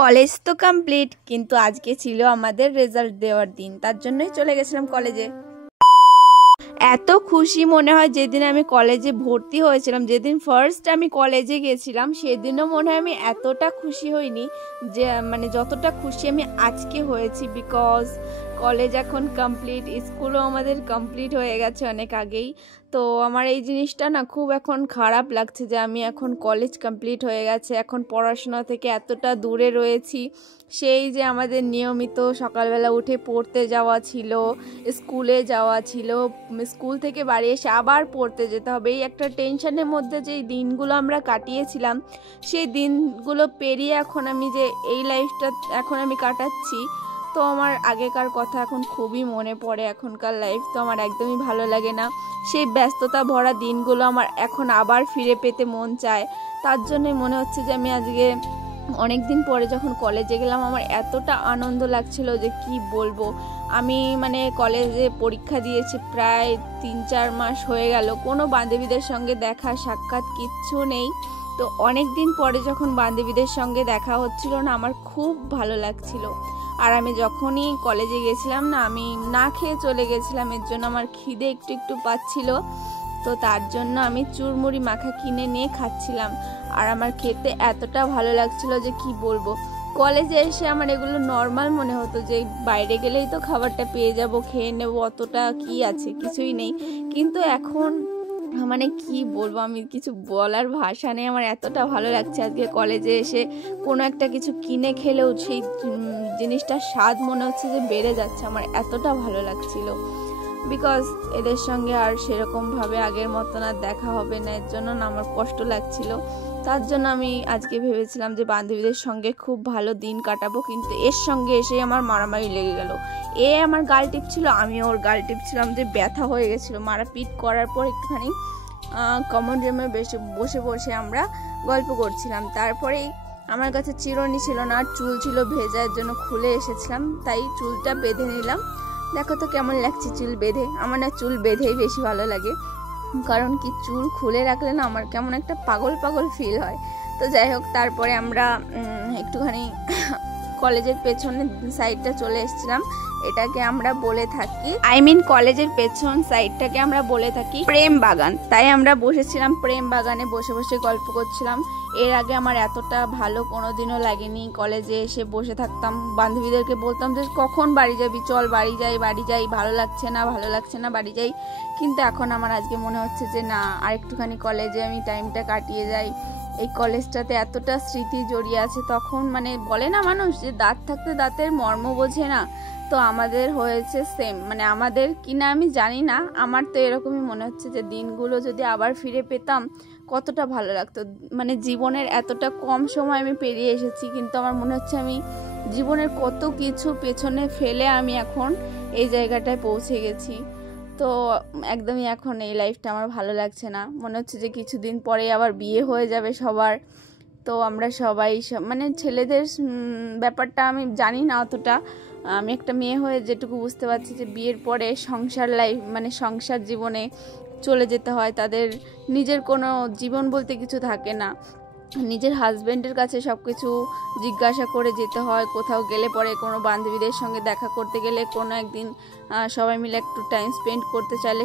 College তো complete, কিন্তু আজকে ছিল আমাদের রেজাল্ট দেওয়ার দিন, তার জন্যই চলে গেছিলাম কলেজে। এত খুশি মনে হয় যেদিন আমি কলেজে ভর্তি হয়েছিলাম, যেদিন ফার্স্ট আমি কলেজে গেছিলাম, সেদিনও মনে হয় আমি এতটা খুশি হইনি যে যতটা খুশি আমি আজকে হয়েছি। বিকজ কলেজ এখন কমপ্লিট, স্কুলও আমাদের কমপ্লিট হয়ে গেছে অনেক আগেই। তো আমার এই জিনিসটা না খুব এখন খারাপ লাগছে যে আমি এখন কলেজ কমপ্লিট হয়ে গেছে, এখন পড়াশোনা থেকে এতটা দূরে রয়েছি। সেই যে আমাদের নিয়মিত সকালবেলা উঠে পড়তে যাওয়া ছিল, স্কুলে যাওয়া ছিল, স্কুল থেকে বাড়ি এসে আবার পড়তে যেতে হবে, এই একটা টেনশনের মধ্যে যেই দিনগুলো আমরা কাটিয়েছিলাম, সেই দিনগুলো পেরিয়ে এখন আমি যে এই লাইফটা এখন আমি কাটাচ্ছি, তো আমার আগেকার কথা এখন খুবই মনে পড়ে। এখনকার লাইফ তো আমার একদমই ভালো লাগে না। সেই ব্যস্ততা ভরা দিনগুলো আমার এখন আবার ফিরে পেতে মন চায়। তার জন্যই মনে হচ্ছে যে আমি আজকে অনেক দিন পরে যখন কলেজে গেলাম, আমার এতটা আনন্দ লাগছিল যে কি বলবো। আমি কলেজে পরীক্ষা দিয়েছি প্রায় 3-4 মাস হয়ে গেল, কোনো বান্ধবীদের সঙ্গে দেখা সাক্ষাৎ কিচ্ছু নেই। তো অনেক দিন পরে যখন বান্ধবীদের সঙ্গে দেখা হচ্ছিল না, আমার খুব ভালো লাগছিল। আর আমি যখনই কলেজে গেছিলাম না, আমি না খেয়ে চলে গেছিলাম, এর জন্য আমার খিদে একটু একটু পাচ্ছিল। তো তার জন্য আমি চুরমুড়ি মাখা কিনে নিয়ে খাচ্ছিলাম, আর আমার খেতে এতটা ভালো লাগছিল যে কি বলবো। কলেজে এসে আমার এগুলো নর্মাল মনে হতো যে বাইরে গেলেই তো খাবারটা পেয়ে যাব, খেয়ে নেবো, অতটা কি আছে, কিছুই নেই। কিন্তু এখন কি বলবো, আমি কিছু বলার ভাষা নেই। আমার এতটা ভালো লাগছে আজকে কলেজে এসে কোনো একটা কিছু কিনে খেলেও সেই জিনিসটার স্বাদ মনে হচ্ছে যে বেড়ে যাচ্ছে। আমার এতটা ভালো লাগছিল, বিকজ এদের সঙ্গে আর সেরকমভাবে আগের মতন আর দেখা হবে না, এর জন্য না আমার কষ্ট লাগছিল। তার জন্য আমি আজকে ভেবেছিলাম যে বান্ধবীদের সঙ্গে খুব ভালো দিন কাটাবো, কিন্তু এর সঙ্গে এসে আমার মারামারি লেগে গেল। এ আমার গাল টিপছিল, আমি ওর গাল টিপছিলাম, যে ব্যথা হয়ে গেছিলো। মারাপিট করার পর একটুখানি কমন রুমে বসে বসে আমরা গল্প করছিলাম। তারপরেই আমার কাছে চিরুনি ছিল না, আর চুল ছিল ভেজা, এর জন্য খুলে এসেছিলাম, তাই চুলটা বেঁধে নিলাম। দেখো তো কেমন লাগছে চুল বেঁধে। আমার না চুল বেঁধেই বেশি ভালো লাগে, কারণ কি চুল খুলে রাখলে না আমার কেমন একটা পাগল পাগল ফিল হয়। তো যাই হোক, তারপরে আমরা একটুখানি কলেজের পেছনের সাইডটা চলে এসেছিলাম। এটাকে আমরা বলে থাকি, কলেজের পেছন সাইডটাকে আমরা বলে থাকি প্রেম বাগান। তাই আমরা বসেছিলাম প্রেম বাগানে, বসে বসে গল্প করছিলাম। এর আগে আমার এতটা ভালো কোনোদিনও লাগেনি। কলেজে এসে বসে থাকতাম, বান্ধবীদেরকে বলতাম যে কখন বাড়ি যাবি, চল বাড়ি যাই, ভালো লাগছে না, বাড়ি যাই। কিন্তু এখন আমার আজকে মনে হচ্ছে যে না, আর একটুখানি কলেজে আমি টাইমটা কাটিয়ে যাই। এই কলেজটাতে এতটা স্মৃতি জড়িয়ে আছে। তখন বলে না মানুষ যে দাঁত থাকতে দাঁতের মর্ম বোঝে না, তো আমাদের হয়েছে সেম। আমাদের কিনা আমি জানি না, আমার তো এরকমই মনে হচ্ছে যে দিনগুলো যদি আবার ফিরে পেতাম কতটা ভালো লাগতো। জীবনের এতটা কম সময় আমি পেরিয়ে এসেছি, কিন্তু আমার মনে হচ্ছে আমি জীবনের কত কিছু পেছনে ফেলে আমি এখন এই জায়গাটায় পৌঁছে গেছি। তো একদমই এখন এই লাইফটা আমার ভালো লাগছে না। মনে হচ্ছে যে কিছুদিন পরে আবার বিয়ে হয়ে যাবে সবার। তো আমরা সবাই ছেলেদের ব্যাপারটা আমি জানি না অতটা। আমি একটা মেয়ে হয়ে যেটুকু বুঝতে পারছি যে বিয়ের পরে সংসার লাইফ সংসার জীবনে চলে যেতে হয়, তাদের নিজের কোনো জীবন বলতে কিছু থাকে না। নিজের হাজব্যান্ডের কাছে সব কিছু জিজ্ঞাসা করে যেতে হয়। কোথাও গেলে পরে কোনো বান্ধবীদের সঙ্গে দেখা করতে গেলে, কোনো একদিন সবাই মিলে একটু টাইম স্পেন্ড করতে চাইলে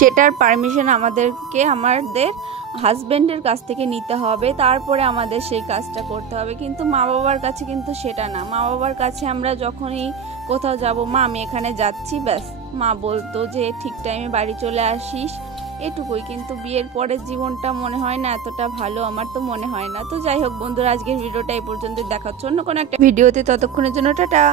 সেটার পারমিশন আমাদের হাজব্যান্ডের কাছ থেকে নিতে হবে, তারপরে আমাদের সেই কাজটা করতে হবে। কিন্তু মা বাবার কাছে কিন্তু সেটা না। মা বাবার কাছে আমরা যখনই কোথাও যাব, মা আমি এখানে যাচ্ছি, ব্যাস মা বলতো যে ঠিক টাইমে বাড়ি চলে আসিস, এটুকুই। কিন্তু বিয়ের পরের জীবনটা মনে হয় না এতটা ভালো, আমার তো মনে হয় না। তো যাই হোক বন্ধুরা, আজকের ভিডিওটা এই পর্যন্ত, দেখাচ্ছি অন্য কোনো একটা ভিডিওতে। ততক্ষণের জন্য টাটা।